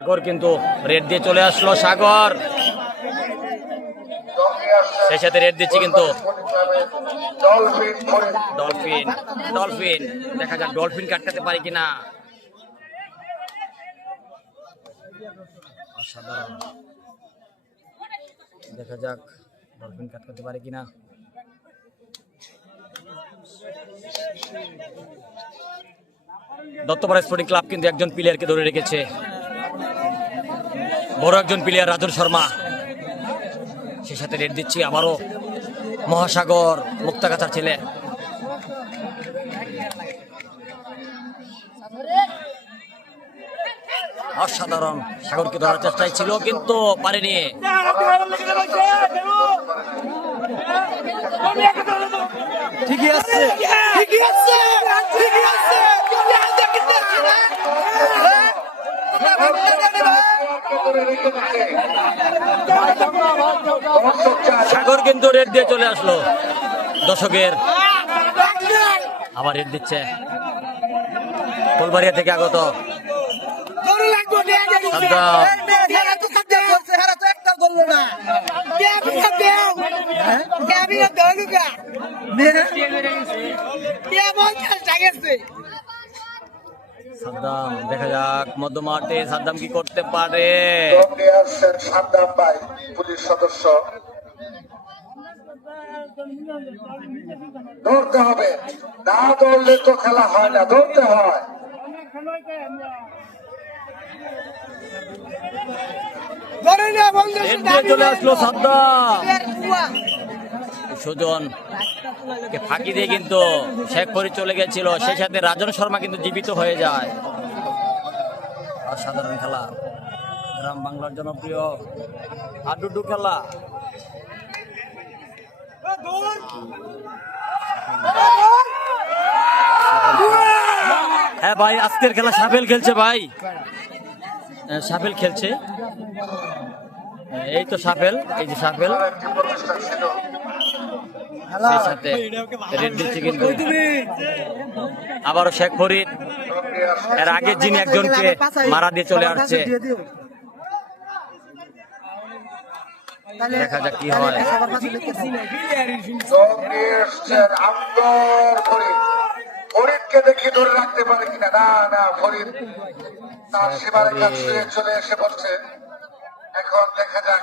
সাগর কিন্তু রেড দিয়ে চলে আসলো সাগর, সেই সাথে রেড দিচ্ছে কিন্তু ডলফিন। ডলফিন দেখা যাক ডলফিন কাটতে পারে কিনা। অসাধারণ, দেখা যাক ডলফিন কাটতে পারে কিনা। দত্তপাড়া স্পোর্টিং ক্লাব কিন্তু একজন প্লেয়ারকে ধরে রেখেছে, বড় একজন প্লেয়ার রাজুর শর্মা। সেই সাথে রেড দিচ্ছি আবারও মহাসাগর, মুক্তাগাছার ছেলে। অসাধারণ, সাগরকে ধরার চেষ্টায় ছিল কিন্তু পারেনি। ঠিকই আছে, ঠিকই আছে, ঠিকই আছে। সাগর কিন্তু রেড দিয়ে চলে আসলো দর্শকের, আবার রেড দিচ্ছে ফুলবাড়িয়া থেকে আগত সাদ্দাম। দেখা যাক মধ্যমাঠে সাদ্দাম কি করতে পারে। সাদ্দাম ভাই পুলিশ সদস্য, দৌড়তে হবে, না দৌড়লে তো খেলা হয় না, দৌড়তে হয়। চলে আসলো সাদ্দাম, সুজন কে ফাঁকি দিয়ে কিন্তু শেখ ফরিদ চলে গেছিল, সেই সাথে রাজন শর্মা কিন্তু জীবিত হয়ে যায়। অসাধারণ খেলা, গ্রাম বাংলার জনপ্রিয় হাডুডু খেলা। হ্যাঁ ভাই, আজকের খেলা সাফেল খেলছে ভাই, সাফেল খেলছে। এই তো সাফেল, এই যে সাফেল, সেই সাথে রেড দিচ্ছে কিন্তু আবারও শেখ ফরিদ। এর আগে যিনি একজনকে মারা দিয়ে চলে আসছে, দেখা যাক কি হয়। ফরিদকে দেখি ধরে রাখতে পারে কিনা। না না, ফরিদ তার সীমারেখা ছুঁয়ে চলে এসে বলছে। এখন দেখা যাক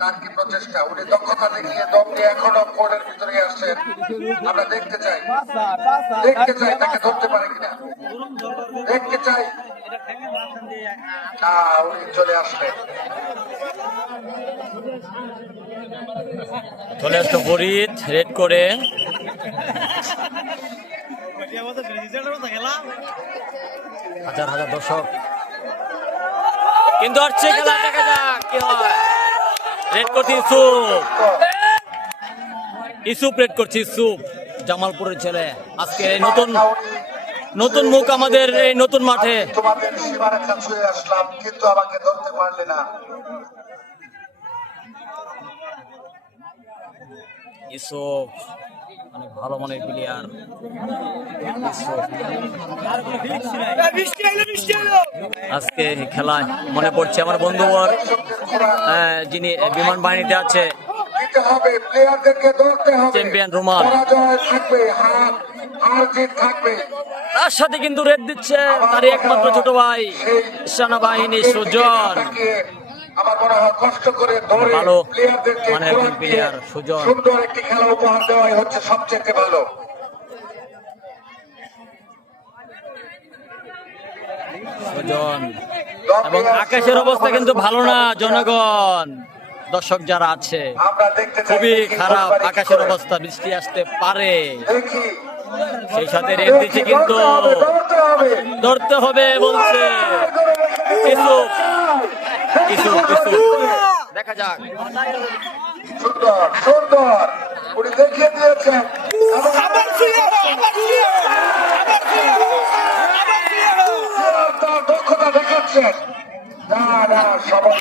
তার কি প্রচেষ্টা। উনি দক্ষতা দেখিয়ে দম দিয়ে এখনো কোর্টের ভিতরে আসছেন। আমরা দেখতে চাই, দেখতে চাই তাকে ধরতে পারে কিনা, দেখতে চাই। না, উনি চলে আসলেন। চলে আসলো ফরিদ রেড করে। হাজার হাজার দর্শক কিন্তু আসছে খেলা, দেখা যাক কি হয়। রেড করছে ইউসুফ, ইউসুফ রেড করছে ইউসুফ, জামালপুরের ছেলে। আজকে নতুন নতুন মুখ আমাদের এই নতুন মাঠে। তোমাদের সীমারেখা ছুঁয়ে আসলাম কিন্তু আমাকে ধরতে পারলে না। ইউসুফ অনেক ভালো মনের প্লেয়ার। আজকে খেলায় মনে পড়ছে আমার বন্ধুবর যিনি বিমান বাহিনীতে আছে, চ্যাম্পিয়ন রোমান, তার সাথে কিন্তু রেড দিচ্ছে তার একমাত্র ছোট ভাই সেনাবাহিনী সুজন। আমার মনে হয় কষ্ট করে ধরে ভালো প্লেয়ারদেরকে মানে একজন প্লেয়ার সুজন, সুন্দর একটি খেলা উপহার দেওয়াই হচ্ছে সবচেয়ে ভালো। সুজন এবং আকাশের অবস্থা কিন্তু ভালো না জনগণ, দর্শক যারা আছে, খুবই খারাপ আকাশের অবস্থা, বৃষ্টি আসতে পারে। সেই সাথে রেড দিচ্ছে কিন্তু ধরতে হবে বলছে ইউসুফ, ইউসুফ, ইউসুফ। দেখা যাক, সুন্দর সুন্দর উনি দেখিয়ে দিয়েছেন। দক্ষতা দেখাচ্ছেন। না না, সবাই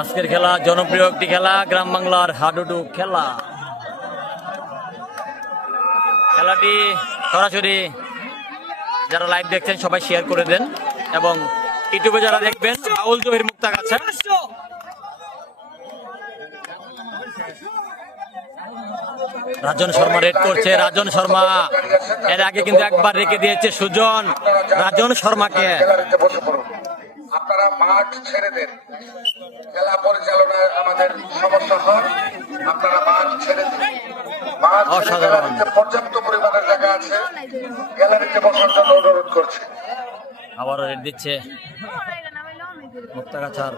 আজকের খেলা জনপ্রিয় একটি খেলা, গ্রাম বাংলার হাডুডু খেলা। খেলাটি সরাসরি যারা লাইভ দেখছেন সবাই শেয়ার করে দেন, এবং ইউটিউবে যারা দেখবেন বাউল জহির মুক্তাগাছা। রাজন শর্মা রেড করছে, রাজন শর্মা এর আগে কিন্তু একবার রেখে দিয়েছে সুজন রাজন শর্মাকে। আপনারা মাঠ ছেড়ে দেন, খেলা পরিচালনায় আমাদের সমস্যা হয়, আপনারা মাঠ ছেড়ে দিন। মাঠ ছেড়ে অসাধারণ। গ্যালারিতে পর্যাপ্ত পরিমাণের জায়গা আছে, গ্যালারিতে বসার জন্য অনুরোধ করছি। আবারও রেড দিচ্ছে মুক্তাগাছার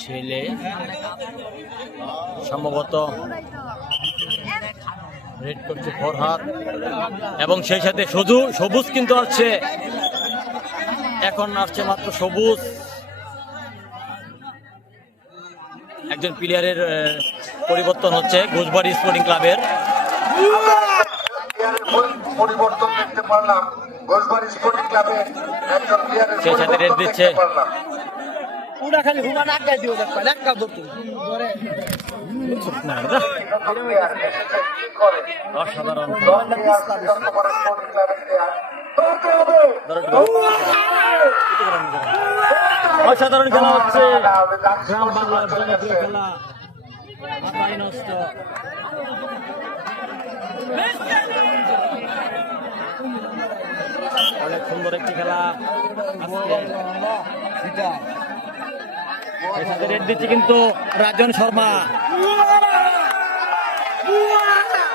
ছেলে, সম্ভবত রেড করছে ফরহাদ, এবং সেই সাথে শুধু সবুজ কিন্তু আসছে, এখন আসছে মাত্র সবুজ। একজন প্লেয়ারের পরিবর্তন হচ্ছে ঘোষবাড়ি স্পোর্টিং ক্লাবের। পরিবর্তন দেখতে পারলাম ঘোষবাড়ি স্পোর্টিং ক্লাবে, একজন প্লেয়ারের সেই সাথে রেড পরিবর্তন দিচ্ছে। দেখতে পারলাম। পুরা খালি হুমান আটকাই দিও দেখবা একটা ধরতো নতুন প্লেয়ার এসেছে, কি করে? অসাধারণ নতুন প্লেয়ার সিদ্ধান্তপুরের স্পোর্টিং ক্লাবের প্লেয়ার। ধরতে হবে। অসাধারণ খেলা হচ্ছে, গ্রাম বাংলার জনপ্রিয় খেলা, মাথায় নষ্ট। অনেক সুন্দর একটি খেলা আজকে। এর সাথে রেড দিচ্ছে কিন্তু রাজন শর্মা।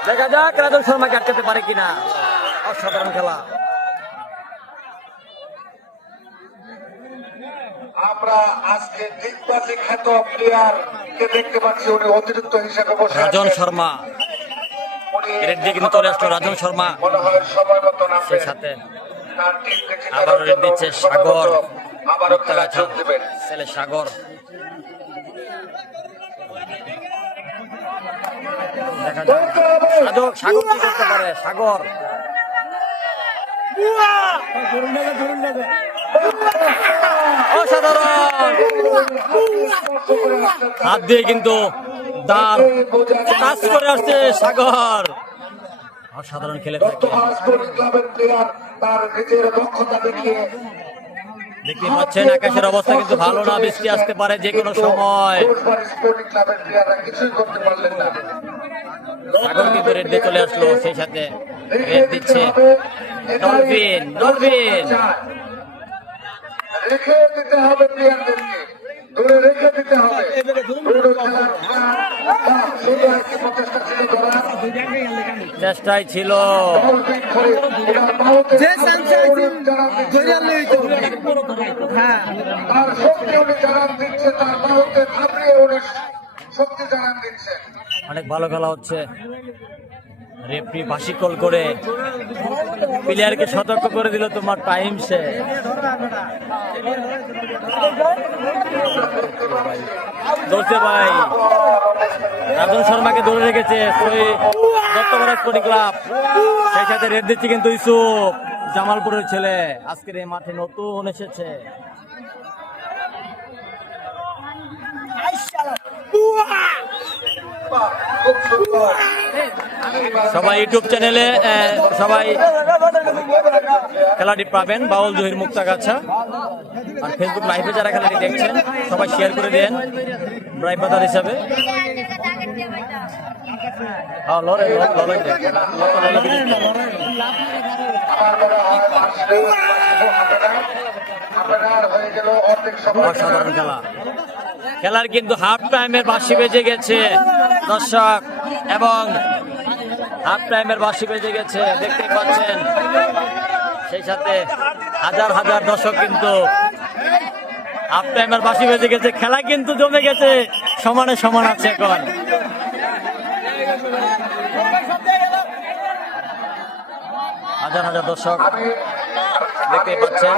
দেখা যাক রাজন শর্মাকে আটকাতে পারে কিনা। অসাধারণ খেলা। আমরা আজকে দিগবাজি খ্যাত প্লেয়ার কে দেখতে পাচ্ছি, উনি অতিরিক্ত হিসেবে বসে রাজন আছেন। শর্মা উনি রেড দিয়ে কিন্তু চলে আসলো রাজন শর্মা। মনে হয় সময় মতো নামবেন। সেই সাথে তার টিমকে জেতানোর আবারও রেড জন্য দিচ্ছে উনি সময় সাগর, মতো আবারও খেলা যোগ দেবেন। ছেলে সাগর। দেখা যাক সাগর কি করতে পারে। সাগর অসাধারণ হাত দিয়ে কিন্তু দাঁড় কাজ করে আসছে সাগর। অসাধারণ খেলে থাকে। বর্তমান স্পোর্টিং ক্লাবের প্লেয়ার তার নিজের দক্ষতা দেখিয়ে দেখতে পাচ্ছেন আকাশের অবস্থা কিন্তু ভালো না, বৃষ্টি আসতে পারে যে কোনো সময়। ঘোষবাড়ি স্পোর্টিং ক্লাবের প্লেয়াররা কিছুই করতে পারলেন না। সাগর কিন্তু রেড দিয়ে চলে আসলো, সেই সাথে রেড দিচ্ছে ডলফিন। ডলফিন রেখে দিতে হবে প্লেয়ারদেরকে, দূরে রেখে দিতে হবে। লুডো খেলার শুধু একটি প্রচেষ্টা ছিল ধরা। চেষ্টাই ছিল। ডলফিন করে ওনার বাহুতে যে চান্সে আইছে ধরে লইতো হ্যাঁ তার শক্তি উনি জানান দিচ্ছে, তার বাহুতে থাপড়িয়ে উনি শক্তি জানান দিচ্ছেন। অনেক ভালো খেলা হচ্ছে। রেফারি বাঁশি কল করে প্লেয়ারকে সতর্ক করে দিল, তোমার টাইম শেষ। ধরছে ভাই, রাজন শর্মাকে ধরে রেখেছে দত্তপাড়া স্পোর্টিং ক্লাব। সেই সাথে রেড দিচ্ছে কিন্তু ইউসুফ, জামালপুরের ছেলে, আজকের এই মাঠে নতুন এসেছে। খুব সুন্দর। সবাই ইউটিউব চ্যানেলে সবাই খেলাটি পাবেন বাউল জহির মুক্তাগাছা, আর ফেসবুক লাইভে যারা খেলাটি দেখছেন সবাই শেয়ার করে দেন ব্রাইভ বাদার হিসাবে। হ্যাঁ, লড়াই লড়াই অসাধারণ খেলা। খেলার কিন্তু হাফ টাইমের বাঁশি বেজে গেছে দর্শক, এবং হাফ টাইমের বাঁশি বেজে গেছে দেখতেই পাচ্ছেন। সেই সাথে হাজার হাজার দর্শক কিন্তু হাফ টাইমের বাঁশি বেজে গেছে। খেলা কিন্তু জমে গেছে, সমানে সমান আছে এখন। হাজার হাজার দর্শক দেখতেই পাচ্ছেন।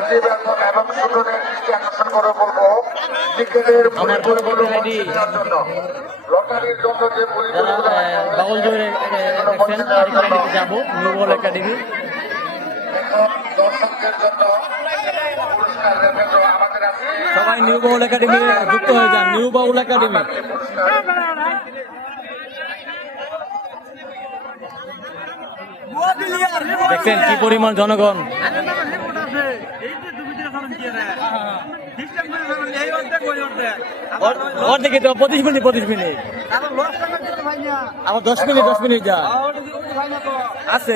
এবং সুন্দরের দৃষ্টি আকর্ষণ করে বলবো, ক্রিকেটের আমার পরবর্তী আইডি লটারির জন্য যে বাউল জহির একাডেমিতে যাবো, নিউ বল একাডেমি। দর্শকদের জন্য পুরস্কার আমাদের আছে। সবাই নিউ বাউল একাডেমি যুক্ত হয়ে যান, নিউ বাউল একাডেমি। দেখছেন কি পরিমাণ জনগণ। অর্ধেকে তো 25 মিনিট আবার 10 মিনিট যা আছে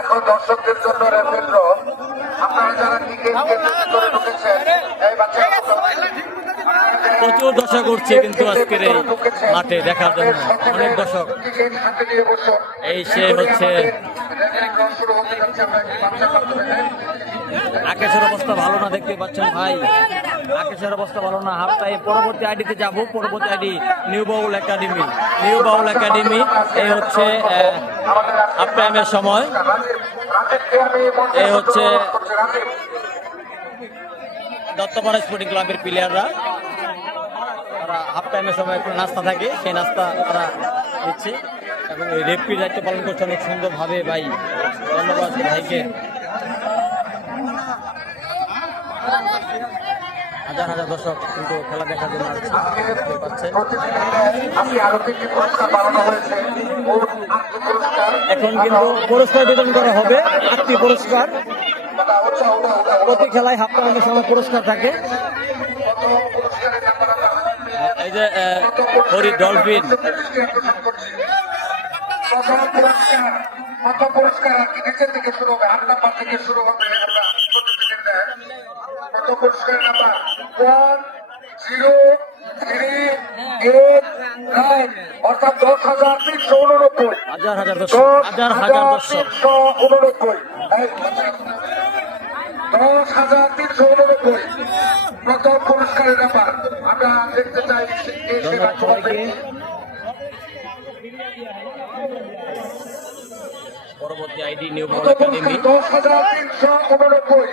এখন দর্শকদের জন্য রেফারেন্ড আপনারা যারা টিকিট করে ঢুকেছেন এই বাচ্চারা প্রচুর দর্শক উঠছে কিন্তু আজকের এই মাঠে দেখার জন্য অনেক দর্শক। টিকিট হাতে নিয়ে বসুন। এই সে হচ্ছে রেফারেন্ড শুরু হতে যাচ্ছে। আমরা একটি বাচ্চার মাধ্যমে আকাশের অবস্থা ভালো না, দেখতে পাচ্ছেন ভাই, আকাশের অবস্থা ভালো না। হাফ টাইম পরবর্তী আইডিতে যাব। পরবর্তী আইডি নিউ বাউল একাডেমি। এই হচ্ছে হাফ টাইমের সময়। এই হচ্ছে দত্তপাড়া স্পোর্টিং ক্লাবের প্লেয়াররা, তারা হাফ টাইমের সময় একটু নাস্তা থাকে, সেই নাস্তা তারা দিচ্ছে এবং ওই রেফরির দায়িত্ব পালন করছে অনেক সুন্দরভাবে ভাই। ধন্যবাদ ভাইকে। হাজার হাজার দর্শক কিন্তু খেলা দেখার জন্য আসছে, দেখতে পাচ্ছেন। এখন কিন্তু পুরস্কার বিতরণ করা হবে, 8টি পুরস্কার। প্রতি খেলায় হাফ টাইমের সময় পুরস্কার থাকে। এই যে হরিদ ডলফিন, কত পুরস্কার আর কি নিচের দিকে শুরু হবে, 8 নাম্বার থেকে শুরু হবে। আমরা প্রতিদিন দেয় কত পুরস্কার নাম্বার 1 0 3 8 9 অর্থাৎ 10,389। হাজার হাজার দর্শক, হাজার হাজার দর্শক। 10,389 প্রথম পুরস্কারের ব্যাপার আমরা দেখতে চাই। ধন্যবাদ সবাইকে। পরবর্তী আইডি নিউ বাউল একাডেমি। 10,389